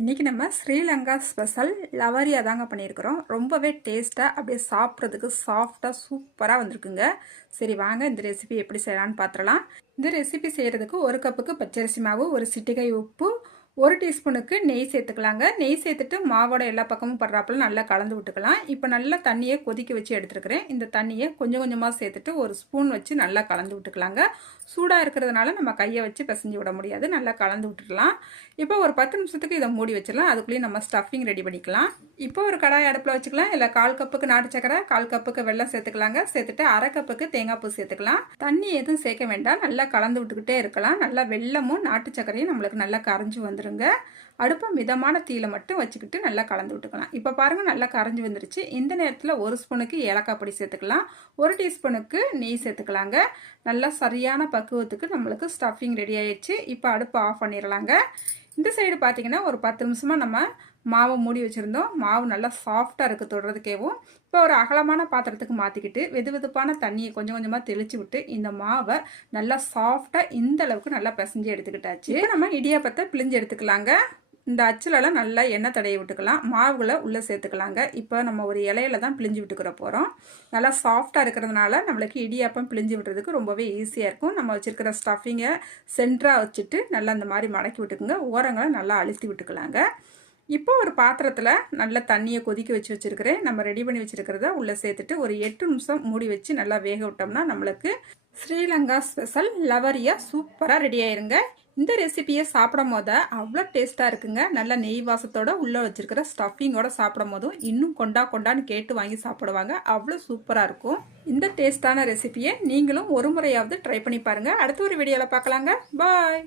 இன்றைக்கி நம்ம ஸ்ரீலங்கா ஸ்பெஷல் லவரியா தாங்க பண்ணியிருக்கிறோம். ரொம்பவே டேஸ்ட்டாக அப்படியே சாப்பிட்றதுக்கு சாஃப்டாக சூப்பராக வந்திருக்குங்க. சரி வாங்க இந்த ரெசிபி எப்படி செய்யலான்னு பார்த்துடலாம். இந்த ரெசிபி செய்கிறதுக்கு ஒரு கப்புக்கு பச்சரிசி மாவு, ஒரு சிட்டிகை உப்பு, ஒரு டீஸ்பூனுக்கு நெய் சேர்த்துக்கலாங்க. நெய் சேர்த்துட்டு மாவோட எல்லா பக்கமும் படுறாப்புல நல்லா கலந்து விட்டுக்கலாம். இப்போ நல்லா தண்ணியை கொதிக்க வச்சு எடுத்துருக்கிறேன். இந்த தண்ணியை கொஞ்சம் கொஞ்சமாக சேர்த்துட்டு ஒரு ஸ்பூன் வச்சு நல்லா கலந்து விட்டுக்கலாங்க. சூடாக இருக்கிறதுனால நம்ம கையை வச்சு பிசைஞ்சு விட முடியாது, நல்லா கலந்து விட்டுடலாம். இப்போ ஒரு 10 நிமிஷத்துக்கு இதை மூடி வச்சிடலாம். அதுக்குள்ளேயும் நம்ம ஸ்டஃபிங் ரெடி பண்ணிக்கலாம். இப்போ ஒரு கடாய் அடுப்பில் வச்சுக்கலாம். இல்லை 1/4 கப்புக்கு நாட்டு சக்கரை, 1/4 கப்புக்கு வெல்லம் சேர்த்துக்கலாங்க. சேர்த்துட்டு 1/2 கப்புக்கு தேங்காய் பூ சேர்த்துக்கலாம். தண்ணி எதுவும் சேர்க்க வேண்டாம், நல்லா கலந்து விட்டுக்கிட்டே இருக்கலாம். நல்லா வெல்லமும் நாட்டு சக்கரையும் நம்மளுக்கு நல்லா கரைஞ்சி வந்துருங்க. அடுப்பை மிதமான தீயில மட்டும் வச்சுக்கிட்டு நல்லா கலந்து விட்டுக்கலாம். இப்போ பாருங்க நல்லா கரைஞ்சி வந்துருச்சு. இந்த நேரத்தில் ஒரு ஸ்பூனுக்கு ஏலக்காய் பொடி சேர்த்துக்கலாம், ஒரு டீஸ்பூனுக்கு நெய் சேர்த்துக்கலாங்க. நல்லா சரியான பக்குவத்துக்கு நம்மளுக்கு ஸ்டஃபிங் ரெடி ஆயிடுச்சு. இப்போ அடுப்பை ஆஃப் பண்ணிடலாங்க. இந்த சைடு பார்த்தீங்கன்னா ஒரு 10 நிமிஷமாக நம்ம மாவை மூடி வச்சுருந்தோம். மாவு நல்லா சாஃப்டாக இருக்குது தொடுறதுக்கேவும். இப்போ ஒரு அகலமான பாத்திரத்துக்கு மாற்றிக்கிட்டு வெதுவெதுப்பான தண்ணியை கொஞ்சம் கொஞ்சமாக தெளித்து விட்டு இந்த மாவை நல்லா சாஃப்டாக இந்த அளவுக்கு நல்லா பிசைஞ்சு எடுத்துக்கிட்டாச்சு. இப்போ நம்ம இடியாப்பத்தை பிழிஞ்சு எடுத்துக்கலாங்க. இந்த அச்சிலெல்லாம் நல்லா எண்ணெய் தடவி விட்டுக்கலாம். மாவுகளை உள்ளே சேர்த்துக்கலாங்க. இப்போ நம்ம ஒரு இலையில தான் பிழிஞ்சு விட்டுக்கிற போகிறோம். நல்லா சாஃப்டாக இருக்கிறதுனால நம்மளுக்கு இடியாப்பம் பிழிஞ்சு விட்டுறதுக்கு ரொம்பவே ஈஸியாக இருக்கும். நம்ம வச்சுருக்கிற ஸ்டஃபிங்கை சென்டராக வச்சுட்டு நல்லா இந்த மாதிரி மடக்கி விட்டுக்குங்க. ஓரங்களை நல்லா அழுத்தி விட்டுக்கலாங்க. இப்போ ஒரு பாத்திரத்தில் நல்ல தண்ணியை கொதிக்க வச்சுருக்கிறேன். நம்ம ரெடி பண்ணி வச்சுருக்கிறத உள்ளே சேர்த்துட்டு ஒரு 8 நிமிஷம் மூடி வச்சு நல்லா வேக விட்டோம்னா நம்மளுக்கு ஸ்ரீலங்கா ஸ்பெஷல் லவரியா சூப்பராக ரெடி ஆயிருங்க. இந்த ரெசிபியை சாப்பிடும் போது அவ்வளோ டேஸ்ட்டாக இருக்குங்க. நல்ல நெய் வாசத்தோட உள்ளே வச்சுருக்கிற ஸ்டஃபிங்கோட சாப்பிடும் போதும் இன்னும் கொண்டான்னு கேட்டு வாங்கி சாப்பிடுவாங்க. அவ்வளோ சூப்பராக இருக்கும். இந்த டேஸ்டான ரெசிபியை நீங்களும் ஒரு முறையாவது ட்ரை பண்ணி பாருங்கள். அடுத்த ஒரு வீடியோவில் பார்க்கலாங்க. பாய்.